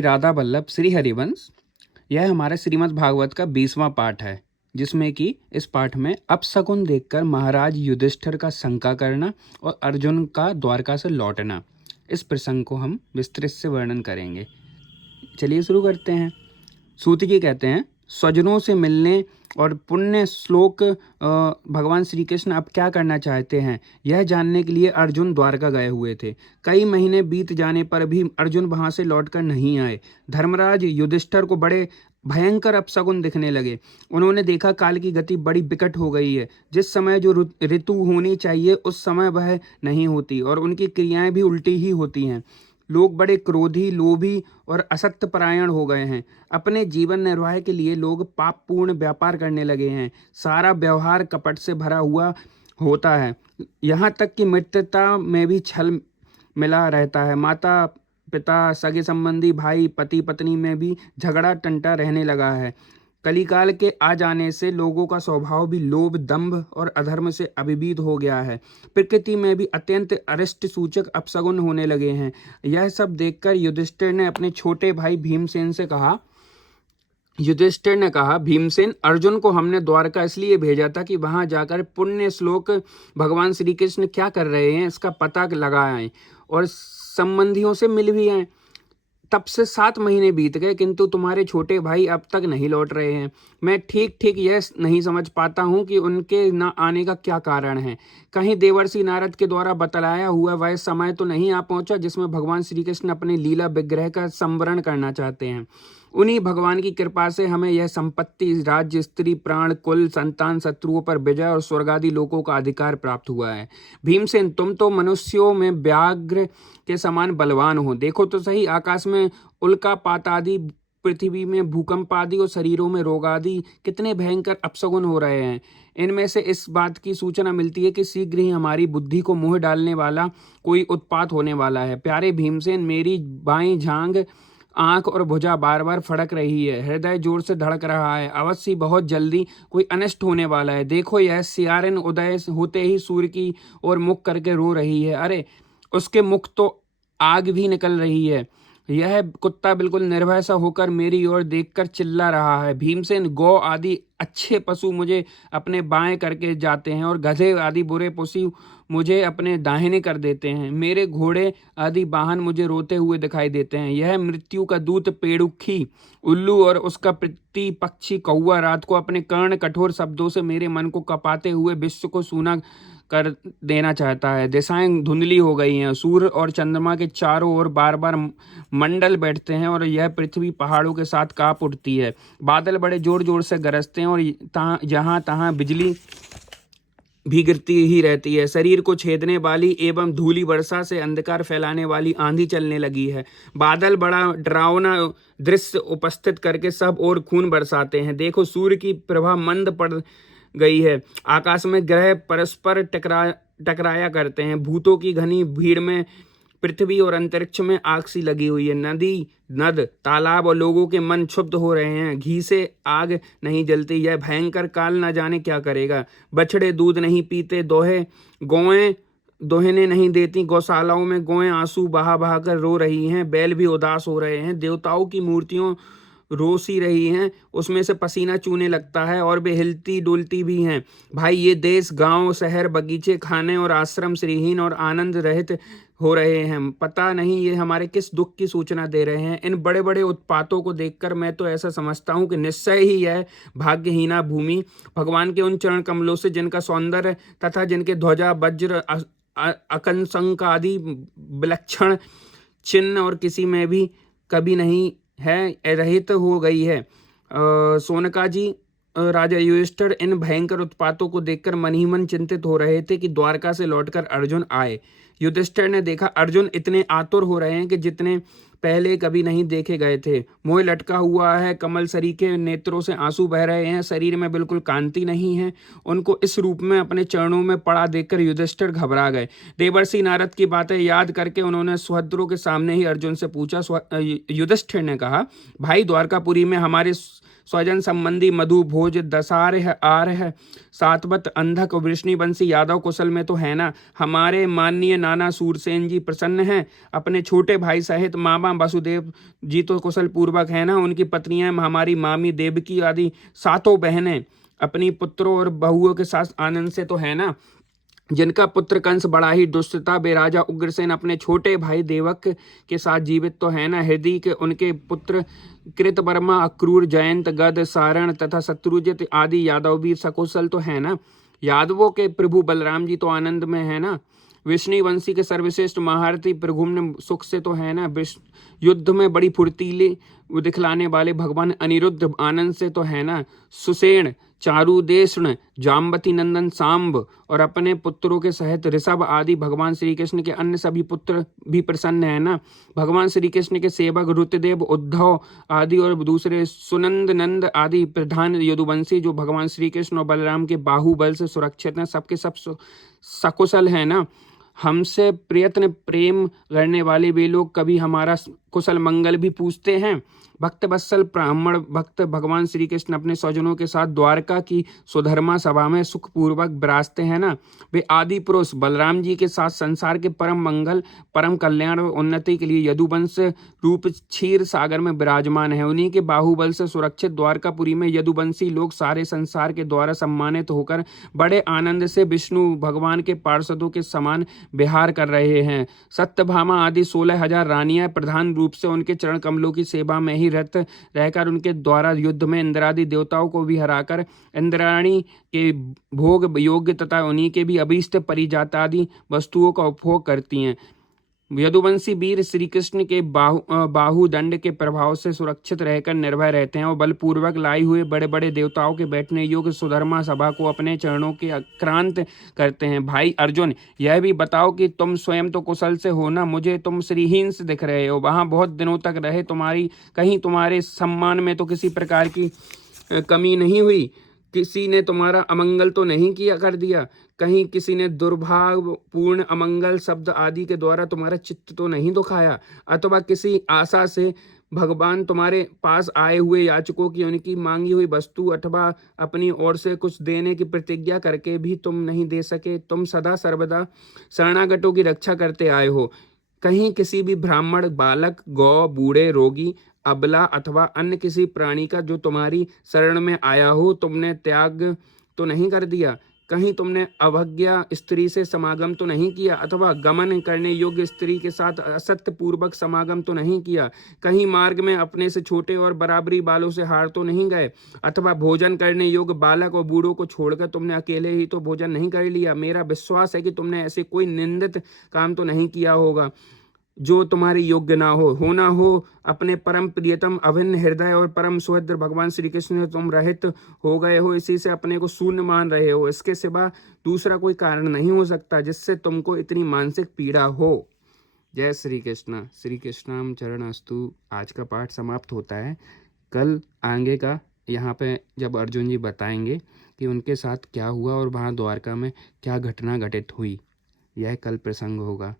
राधा वल्लभ श्री हरिवंश। यह हमारे श्रीमद् भागवत का 20वां पाठ है, जिसमें कि इस पाठ में अपशकुन देखकर महाराज युधिष्ठिर का शंका करना और अर्जुन का द्वारका से लौटना, इस प्रसंग को हम विस्तृत से वर्णन करेंगे। चलिए शुरू करते हैं। सूतिकी कहते हैं, स्वजनों से मिलने और पुण्य श्लोक भगवान श्री कृष्ण अब क्या करना चाहते हैं, यह जानने के लिए अर्जुन द्वारका गए हुए थे। कई महीने बीत जाने पर भी अर्जुन वहां से लौटकर नहीं आए। धर्मराज युधिष्ठिर को बड़े भयंकर अपशकुन दिखने लगे। उन्होंने देखा काल की गति बड़ी विकट हो गई है। जिस समय जो ऋतु होनी चाहिए उस समय वह नहीं होती और उनकी क्रियाएं भी उल्टी ही होती हैं। लोग बड़े क्रोधी, लोभी और असत्य परायण हो गए हैं। अपने जीवन निर्वाह के लिए लोग पापपूर्ण व्यापार करने लगे हैं। सारा व्यवहार कपट से भरा हुआ होता है। यहाँ तक कि मित्रता में भी छल मिला रहता है। माता पिता, सगे संबंधी, भाई, पति पत्नी में भी झगड़ा टंटा रहने लगा है। कलिकाल के आ जाने से लोगों का स्वभाव भी लोभ, दंभ और अधर्म से अभिभूत हो गया है। प्रकृति में भी अत्यंत अरिष्ट सूचक अपशगुन होने लगे हैं। यह सब देखकर युधिष्ठिर ने अपने छोटे भाई भीमसेन से कहा भीमसेन, अर्जुन को हमने द्वारका इसलिए भेजा था कि वहां जाकर पुण्य श्लोक भगवान श्री कृष्ण क्या कर रहे हैं इसका पता लगाएं और संबंधियों से मिल भी आए। तब से 7 महीने बीत गए, किंतु तुम्हारे छोटे भाई अब तक नहीं लौट रहे हैं। मैं ठीक ठीक यह नहीं समझ पाता हूँ कि उनके न आने का क्या कारण है। कहीं देवर्षि नारद के द्वारा बतलाया हुआ वह समय तो नहीं आ पहुंचा जिसमें भगवान श्री कृष्ण अपने लीला विग्रह का संवरण करना चाहते हैं। उन्हीं भगवान की कृपा से हमें यह संपत्ति, राज्य, स्त्री, प्राण, कुल, संतान, शत्रुओं पर विजय और स्वर्ग आदि लोकों का अधिकार प्राप्त हुआ है। भीमसेन, तुम तो मनुष्यों में व्याघ्र के समान बलवान हो। देखो तो सही, आकाश में उल्कापात आदि, पृथ्वी में भूकंप आदि और शरीरों में रोग आदि कितने भयंकर अपशगुन हो रहे हैं। इनमें से इस बात की सूचना मिलती है कि शीघ्र ही हमारी बुद्धि को मोह डालने वाला कोई उत्पात होने वाला है। प्यारे भीमसेन, मेरी बाईं जांघ, आंख और भुजा बार बार फड़क रही है। हृदय जोर से धड़क रहा है। अवश्य बहुत जल्दी कोई अनिष्ट होने वाला है। देखो, यह सियारिन उदय होते ही सूर्य की ओर मुख करके रो रही है। अरे, उसके मुख तो आग भी निकल रही है। यह कुत्ता बिल्कुल निर्भय सा होकर मेरी ओर देखकर चिल्ला रहा है। भीमसेन, गौ आदि अच्छे पशु मुझे अपने बाएं करके जाते हैं और गधे आदि बुरे पशु मुझे अपने दाहिने कर देते हैं। मेरे घोड़े आदि वाहन मुझे रोते हुए दिखाई देते हैं। यह मृत्यु का दूत पेड़ुखी उल्लू और उसका प्रति पक्षी कौवा रात को अपने कर्ण कठोर शब्दों से मेरे मन को कपाते हुए विश्व को सूना कर देना चाहता है। दिशाएं धुंधली हो गई हैं। सूर्य और चंद्रमा के चारों ओर बार बार मंडल बैठते हैं और यह पृथ्वी पहाड़ों के साथ कांप उठती है। बादल बड़े जोर जोर से गरजते हैं और जहां तहां बिजली भी गिरती ही रहती है। शरीर को छेदने वाली एवं धूली वर्षा से अंधकार फैलाने वाली आंधी चलने लगी है। बादल बड़ा डरावना दृश्य उपस्थित करके सब और खून बरसाते हैं। देखो, सूर्य की प्रभा मंद पड़ गई है। आकाश में ग्रह परस्पर टकराया करते हैं। भूतों की घनी भीड़ में पृथ्वी और अंतरिक्ष में आग सी लगी हुई है। नदी, नद, तालाब और लोगों के मन क्षुब्ध हो रहे हैं। घी से आग नहीं जलती। यह भयंकर काल न जाने क्या करेगा। बछड़े दूध नहीं पीते, गौएं दोहने नहीं देती। गौशालाओं में गौएं आंसू बहा बहा कर रो रही हैं। बैल भी उदास हो रहे हैं। देवताओं की मूर्तियों रोसी रही हैं, उसमें से पसीना चूने लगता है और वे हिलती डुलती भी हैं। भाई, ये देश, गांव, शहर, बगीचे, खाने और आश्रम श्रीहीन और आनंद रहित हो रहे हैं। पता नहीं ये हमारे किस दुख की सूचना दे रहे हैं। इन बड़े बड़े उत्पातों को देखकर मैं तो ऐसा समझता हूँ कि निश्चय ही यह भाग्यहीना भूमि भगवान के उन चरण कमलों से, जिनका सौंदर्य तथा जिनके ध्वजा, वज्र, अकंसंक आदि विलक्षण चिन्ह और किसी में भी कभी नहीं है, रहित हो गई है। सोनका जी, राजा युधिष्ठिर इन भयंकर उत्पातों को देखकर मन ही मन चिंतित हो रहे थे कि द्वारका से लौटकर अर्जुन आए। युधिष्ठिर ने देखा अर्जुन इतने आतुर हो रहे हैं कि जितने पहले कभी नहीं देखे गए थे। मोह लटका हुआ है, कमल सरी के नेत्रों से आंसू बह रहे हैं, शरीर में बिल्कुल कांति नहीं है। उनको इस रूप में अपने चरणों में पड़ा देखकर युधिष्ठिर घबरा गए। देवर्षि नारद की बातें याद करके उन्होंने सुहद्रों के सामने ही अर्जुन से पूछा। युधिष्ठिर ने कहा, भाई, द्वारकापुरी में हमारे स्वजन संबंधी मधु, भोज, दसारह, आरह, सातवत, अंधक, वृष्णिवंशी यादव कुशल में तो है ना? हमारे माननीय नाना सूरसेन जी प्रसन्न हैं। अपने छोटे भाई सहित मामा वहाँ वसुदेव जी तो कुशल पूर्वक है ना, उनकी पत्नियां हमारी मामी देवकी आदि सातों बहनें अपनी पुत्रों और बहुओं के साथ आनंद से तो है ना। जिनका पुत्र कंस बड़ा ही दुष्ट था, वे राजा उग्रसेन अपने छोटे भाई देवक के साथ जीवित तो है ना। हृदय के उनके पुत्र कृतवर्मा, अक्रूर, जयंत, गद, सारण तथा शत्रुजित आदि यादव वीर सकुशल तो है ना। यादवों के प्रभु बलराम जी तो आनंद में है ना। विष्णु वंशी के सर्वश्रेष्ठ महारथी प्रघुम्न सुख से तो है ना। युद्ध में बड़ी फुर्तीली दिखलाने वाले भगवान अनिरुद्ध आनंद से तो है ना। सुसेन, चारुदेष्ण, जाम्बती नंदन सांब और अपने पुत्रों के सहित ऋषभ आदि भगवान श्री कृष्ण के अन्य सभी पुत्र भी प्रसन्न है ना। भगवान श्री कृष्ण के सेवक ऋतदेव, उद्धव आदि और दूसरे सुनंद नंद आदि प्रधान यदुवंशी जो भगवान श्री कृष्ण और बलराम के बाहुबल से सुरक्षित हैं, सबके सब सकुशल है ना। हमसे प्रयत्न प्रेम करने वाले वे लोग कभी हमारा कुशल मंगल भी पूछते हैं। भक्त वत्सल ब्राह्मण भक्त भगवान श्री कृष्ण अपने स्वजनों के साथ द्वारका की सुधर्मा सभा में सुखपूर्वक विराजते हैं ना। वे आदि पुरुष बलराम जी के साथ संसार के परम मंगल, परम कल्याण और उन्नति के लिए यदुवंश रूप क्षीर सागर में विराजमान है। उन्हीं के बाहुबल से सुरक्षित द्वारकापुरी में यदुवंशी लोग सारे संसार के द्वारा सम्मानित होकर बड़े आनंद से विष्णु भगवान के पार्षदों के समान विहार कर रहे हैं। सत्यभामा आदि 16,000 रानियां प्रधान रूप से उनके चरण कमलों की सेवा में ही रत रहकर उनके द्वारा युद्ध में इंद्रादि देवताओं को भी हराकर इंद्राणी के भोग योग्य तथा उन्हीं के भी अभीष्ट परिजातादि वस्तुओं का उपभोग करती हैं। यदुवंशी वीर श्री कृष्ण के बाहुदंड के प्रभाव से सुरक्षित रहकर निर्भय रहते हैं और बलपूर्वक लाई हुए बड़े बड़े देवताओं के बैठने योग्य सुधर्मा सभा को अपने चरणों के आक्रांत करते हैं। भाई अर्जुन, यह भी बताओ कि तुम स्वयं तो कुशल से हो ना, मुझे तुम श्रीहीन से दिख रहे हो। वहां बहुत दिनों तक रहे, कहीं तुम्हारे सम्मान में तो किसी प्रकार की कमी नहीं हुई? किसी ने तुम्हारा अमंगल तो नहीं किया कर दिया? कहीं किसी ने दुर्भाग्यपूर्ण अमंगल शब्द आदि के द्वारा तुम्हारा चित्त तो नहीं दुखाया? अथवा किसी आशा से भगवान तुम्हारे पास आए हुए याचकों की उनकी मांगी हुई वस्तु अथवा अपनी ओर से कुछ देने की प्रतिज्ञा करके भी तुम नहीं दे सके? तुम सदा सर्वदा शरणागतों की रक्षा करते आए हो। कहीं किसी भी ब्राह्मण, बालक, गौ, बूढ़े, रोगी, अबला अथवा अन्य किसी प्राणी का जो तुम्हारी शरण में आया हो तुमने त्याग तो नहीं कर दिया? कहीं तुमने अवज्ञा स्त्री से समागम तो नहीं किया अथवा गमन करने योग्य स्त्री के साथ असत्य पूर्वक समागम तो नहीं किया? कहीं मार्ग में अपने से छोटे और बराबरी बालों से हार तो नहीं गए? अथवा भोजन करने योग्य बालक और बूढ़ों को छोड़कर तुमने अकेले ही तो भोजन नहीं कर लिया? मेरा विश्वास है कि तुमने ऐसे कोई निंदित काम तो नहीं किया होगा जो तुम्हारे योग्य ना होना हो। अपने परम प्रियतम अभिन्न हृदय और परम सुहृद भगवान श्री कृष्ण से तुम रहित हो गए हो, इसी से अपने को शून्य मान रहे हो। इसके सिवा दूसरा कोई कारण नहीं हो सकता जिससे तुमको इतनी मानसिक पीड़ा हो। जय श्री कृष्ण। श्री कृष्णाम चरणास्तु। आज का पाठ समाप्त होता है। कल आगे का यहाँ पे जब अर्जुन जी बताएंगे कि उनके साथ क्या हुआ और वहाँ द्वारका में क्या घटना घटित हुई, यह कल प्रसंग होगा।